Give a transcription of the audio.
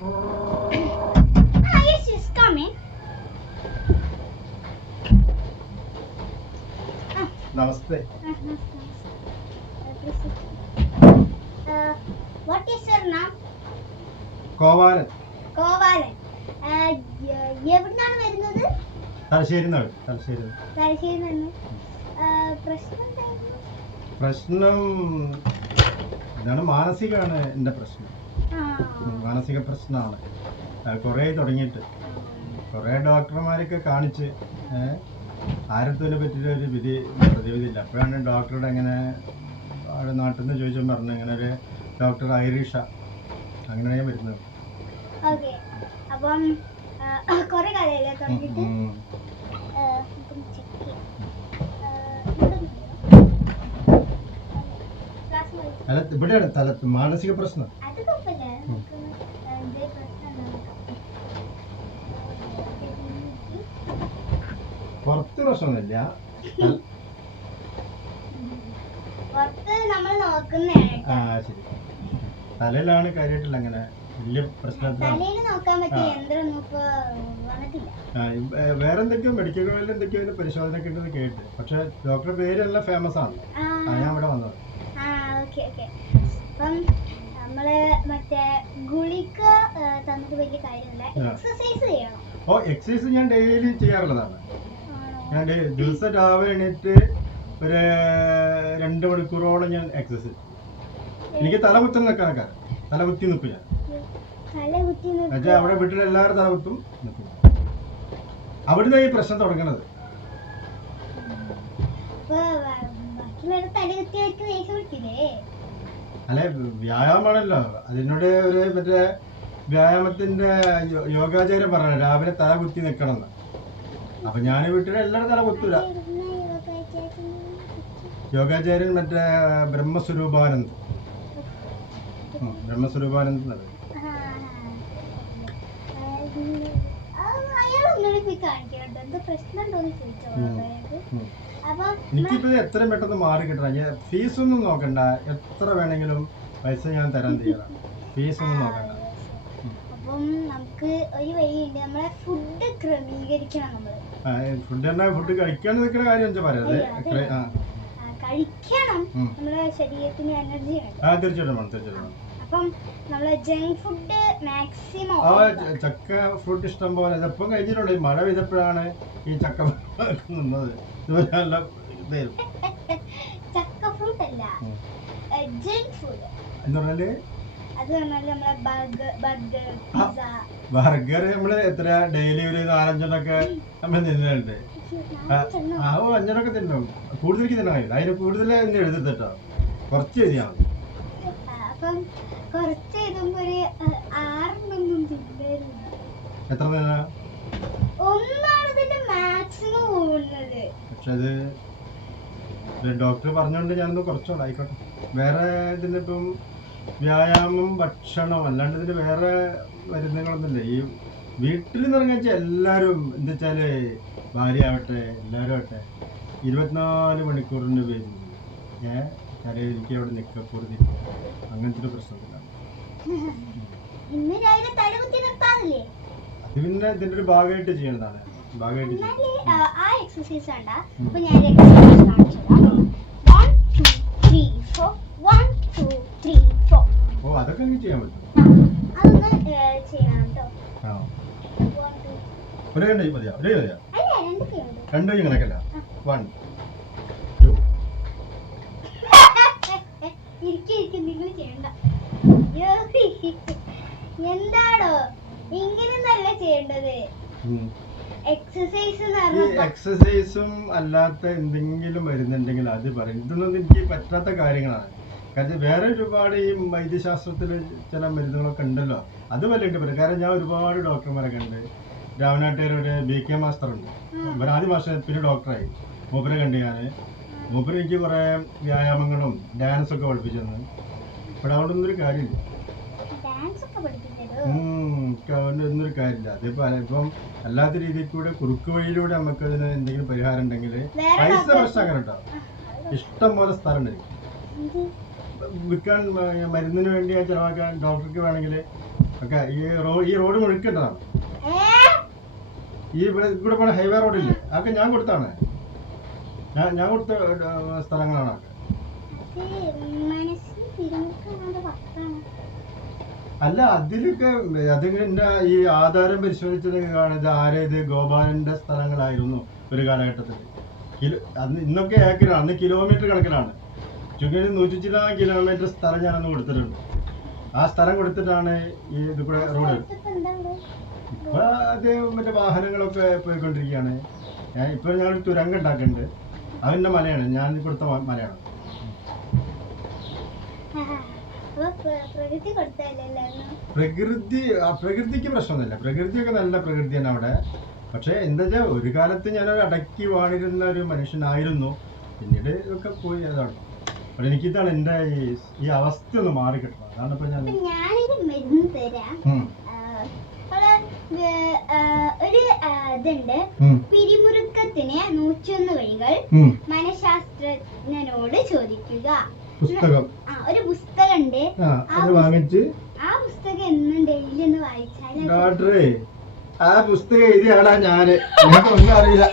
Yes, she's coming. Namaste. What is your name? Covalent. Covalent. എവിടുന്നാണ് വരുന്നത്? തലശ്ശേരി. തലശ്ശേരി നിന്ന്. പ്രശ്നം ഇതാണ്, മാനസികമാണ് എൻ്റെ പ്രശ്നം. മാനസിക പ്രശ്നമാണ്. കുറേ തുടങ്ങിയിട്ട് കുറേ ഡോക്ടർമാരൊക്കെ കാണിച്ച് ആരത്തിനെ പറ്റിയൊരു പ്രതിവിധിയില്ല. അപ്പോഴാണ് ഡോക്ടറുടെ അങ്ങനെ അവിടെ നാട്ടിൽ നിന്ന് ചോദിച്ചാൽ പറഞ്ഞു, ഇങ്ങനെ ഒരു ഡോക്ടർ ഐറിഷ, അങ്ങനെയാണ് വരുന്നത്. അപ്പം കുറേ കാലമല്ലേ തുടങ്ങിയിട്ട്? ഇവിടെയാണ് മാനസിക പ്രശ്നം. പുറത്ത് പ്രശ്നമൊന്നുമില്ല, ശരി. തലയിലാണ് കാര്യമായിട്ടില്ല, അങ്ങനെ വലിയ പ്രശ്നത്തിലാണ്. വേറെ എന്തൊക്കെയോ മെഡിക്കൽ കോളേജിൽ എന്തൊക്കെയോ പരിശോധന ഉണ്ടെന്ന് കേട്ട്. പക്ഷെ ഡോക്ടറുടെ പേരെല്ലാം ഫേമസ് ആണ്. ഞാൻ ഇവിടെ വന്നത്. എക്സസൈസ് ഞാൻ ഡെയിലി ചെയ്യാറുള്ളതാണ്. ഞാൻ ദിവസം രാവിലെ എണീറ്റ് ഒരു 2 മണിക്കൂറോളം ഞാൻ എക്സസൈസ്. എനിക്ക് തലകുത്തി നിൽക്കാൻ തലകുത്തി നിൽക്കും ഞാൻ. എന്നുവെച്ചാൽ അവിടെ വീട്ടിൽ എല്ലാവരും തലകുത്തും നിൽക്കും. അവിടുന്ന് ഈ പ്രശ്നം തുടങ്ങണത്. അല്ലെ, വ്യായാമമാണല്ലോ. അതിനോട് ഒരു മറ്റേ വ്യായാമത്തിന്റെ യോഗാചാര്യം പറയണം, രാവിലെ തല കുത്തി നിൽക്കണം എന്ന്. അപ്പൊ ഞാൻ വീട്ടിലെ എല്ലാവരും തല കുത്തൂല. യോഗാചാര്യൻ മറ്റേ ബ്രഹ്മസ്വരൂപാനന്ദ്. എനിക്കിപ്പോ എത്ര പെട്ടെന്ന് മാറി കിട്ടണം. ഫീസൊന്നും നോക്കണ്ട, എത്ര വേണമെങ്കിലും പൈസ ഞാൻ തരാൻ തയ്യാറാണ്. ഫീസൊന്നും നോക്കണ്ട. ഫുഡ് കഴിക്കാൻ നിൽക്കുന്ന കാര്യം എന്താ പറയുന്നത്? തീർച്ചയായിട്ടും. ചക്ക ഫ്രൂട്ട് ഇഷ്ടം പോലെ ഇതെപ്പം കഴിഞ്ഞിട്ടുണ്ട്. മഴ പെയ്തപ്പോഴാണ് ഈ ചക്ക നിന്നത്. എന്താ പറഞ്ഞാല് ബർഗർ നമ്മള് എത്ര ഡെയിലി ഒരു 4-5 നമ്മൾ തിന്നുന്നുണ്ട്. 5 തിന്നും. കൂടുതലേക്ക് തിന്നാൻ കഴിയില്ല. അതിന് കൂടുതൽ എഴുതട്ടോ, കുറച്ച് എഴുതിയാൽ മതി. എത്ര തിന്നാ? പക്ഷെ അത് ഡോക്ടർ പറഞ്ഞോണ്ട് ഞാനൊന്ന് കുറച്ചോളൂ, ആയിക്കോട്ടെ. വേറെ ഇതിനിപ്പം വ്യായാമം, ഭക്ഷണം, അല്ലാണ്ട് ഇതിന് വേറെ മരുന്നുകളൊന്നുമില്ല. ഈ വീട്ടിൽ നിന്ന് ഇറങ്ങാൻ വെച്ചാൽ എല്ലാവരും എന്താ വെച്ചാല്, ഭാര്യ ആവട്ടെ എല്ലാവരും ആവട്ടെ 24 മണിക്കൂറിന് വരുന്നു. കാര്യം എനിക്ക് അവിടെ നിൽക്കപ്പുറത്ത് അങ്ങനത്തെ ഒരു പ്രശ്നത്തിലാണ്. അത് പിന്നെ ഇതിന്റെ ഒരു ഭാഗമായിട്ട് ചെയ്യണതാണ്. ഓ, അതൊക്കെ എനിക്ക് ചെയ്യാൻ പറ്റും. ഒരു കൈ മതിയാ? 2 കൈ കണക്കല്ല. 1 2. എന്താടോ ഇങ്ങനെയൊന്നല്ല ചെയ്യേണ്ടത്. എക്സസൈസും അല്ലാത്ത എന്തെങ്കിലും വരുന്നുണ്ടെങ്കിൽ അത് പറയും. ഇതൊന്നും എനിക്ക് പറ്റാത്ത കാര്യങ്ങളാണ്. കാരണം വേറെ ഒരുപാട് ഈ വൈദ്യശാസ്ത്രത്തിൽ ചില മരുന്നുകളൊക്കെ ഉണ്ടല്ലോ, അത് വല്ലതും പറയും. കാരണം ഞാൻ ഒരുപാട് ഡോക്ടർമാരൊക്കെ ഉണ്ട്. രാമനാട്ടുകാരുടെ BK മാസ്റ്റർ ഉണ്ട്. ഇവർ ആദ്യ മാസം പിന്നെ ഡോക്ടറായി. മൂപ്പരെ കണ്ട് ഞാൻ. മൂപ്പര് എനിക്ക് കുറേ വ്യായാമങ്ങളും ഡാൻസൊക്കെ പഠിപ്പിച്ചു തന്നു. ഇവിടെ അവിടെ ഒന്നൊരു കാര്യമില്ല. ഒന്നൊരു കാര്യമില്ല. അതിപ്പോൾ ഇപ്പം അല്ലാത്ത രീതിയിൽ കൂടെ കുറുക്ക് വഴിയിലൂടെ നമുക്ക് അതിന് എന്തെങ്കിലും പരിഹാരം ഉണ്ടെങ്കിൽ പൈസ പ്രശ്നം അങ്ങനെ കേട്ടോ. ഇഷ്ടം പോലെ സ്ഥലം ഉണ്ട് വിൽക്കാൻ, മരുന്നിന് വേണ്ടി ചിലവാക്കാൻ. ഡോക്ടർക്ക് വേണമെങ്കിൽ ഒക്കെ ഈ റോഡ് മുഴുക്കേണ്ടതാണ്. ഏ ഈ ഇവിടെ പോണ ഹൈവേ റോഡില്ലേ അതൊക്കെ ഞാൻ കൊടുത്താണ്. ഞാൻ കൊടുത്ത സ്ഥലങ്ങളാണ്. അത് മനസ്സിന് തിരുമുക്കാനാണ് പത്താണ്. അല്ല അതിലൊക്കെ അതിന്റെ ഈ ആധാരം പരിശോധിച്ചത് കാണുന്നത് ഇത് ഗോപാലന്റെ സ്ഥലങ്ങളായിരുന്നു ഒരു കാലഘട്ടത്തിൽ. ഇന്നൊക്കെ ഏക്കറാണ്, അന്ന് കിലോമീറ്റർ കണക്കിനാണ്. ചുരുങ്ങി 100 കിലോമീറ്റർ സ്ഥലം ഞാനന്ന് കൊടുത്തിട്ടുണ്ട്. ആ സ്ഥലം കൊടുത്തിട്ടാണ് ഈ ഇത് കൂടെ റോഡ്. ഇപ്പൊ അത് മറ്റേ വാഹനങ്ങളൊക്കെ പോയിക്കൊണ്ടിരിക്കുകയാണ്. ഇപ്പൊ ഞങ്ങൾ തുരങ്കം ഉണ്ടാക്കുന്നുണ്ട്. അതിന്റെ മലയാണ് ഞാൻ കൊടുത്ത മലയാണ്. പ്രകൃതിക്ക് പ്രശ്നമൊന്നുമില്ല. പ്രകൃതിയൊക്കെ നല്ല പ്രകൃതി തന്നെ അവിടെ. പക്ഷെ എന്താ വെച്ചാൽ ഒരു കാലത്ത് ഞാനൊരു അടക്കി വാണിരുന്ന ഒരു മനുഷ്യനായിരുന്നു. പിന്നീട് ഒക്കെ പോയി അതാണ്. അപ്പൊ എനിക്കിതാണ് എന്റെ ഈ അവസ്ഥ ഒന്ന് മാറിക്കിട്ടണം. അതാണ് ഇപ്പൊ ഞാനൊരു മരുന്ന് തരാം. ഒരു ഇതുണ്ട്, പിരിമുറുക്കത്തിന് 101 വഴികൾ. മനഃശാസ്ത്രജ്ഞനോട് ചോദിക്കുക. പുസ്തകം ഒരു പുസ്തകം ഉണ്ട്. ആ പുസ്തകം എന്നും ഡെയിലി ഒന്ന് വായിച്ചാൽ ആ പുസ്തകം എഴുതിയ ആളാ ഞാന്. ഒന്നും അറിയില്ല.